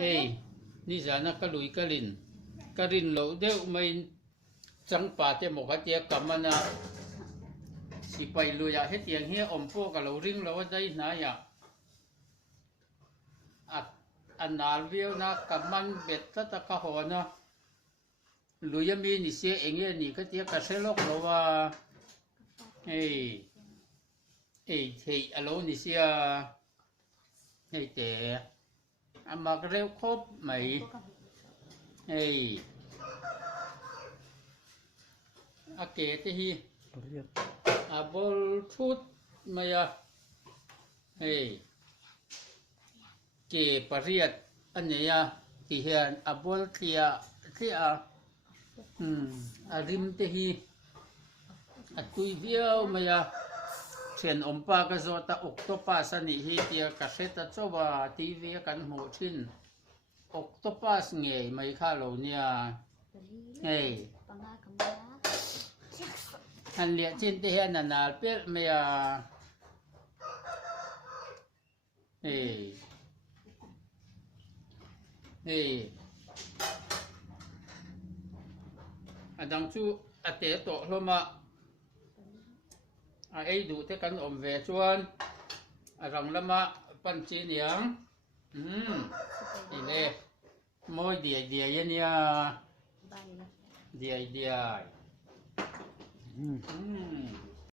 hey ni zana ka lui ka rin lo deuh mai changpa te mo ka tia kamana si pai luya he tiang hi ompo ka lo ring lo dai na ya anal viu na kaman bet ta ka ho na luya mi ni se enge ni ka tia ka selok lo wa hey hey alo ni sia hey te amak reu khop mai hey ake te hi abol thut maya hey ke pariat anya ki hian abol tia arim te hi atui viau maya chen ompa ka zota octopus ani hi tia ka seta chowa tv kan hmu thin octopus nge mai kha lo nia hey han lia chin te hian anal pel maya hey adang chu ate to hloma ai du te kan om ve chuan arang lama pan chi niang ile moi dia yania dia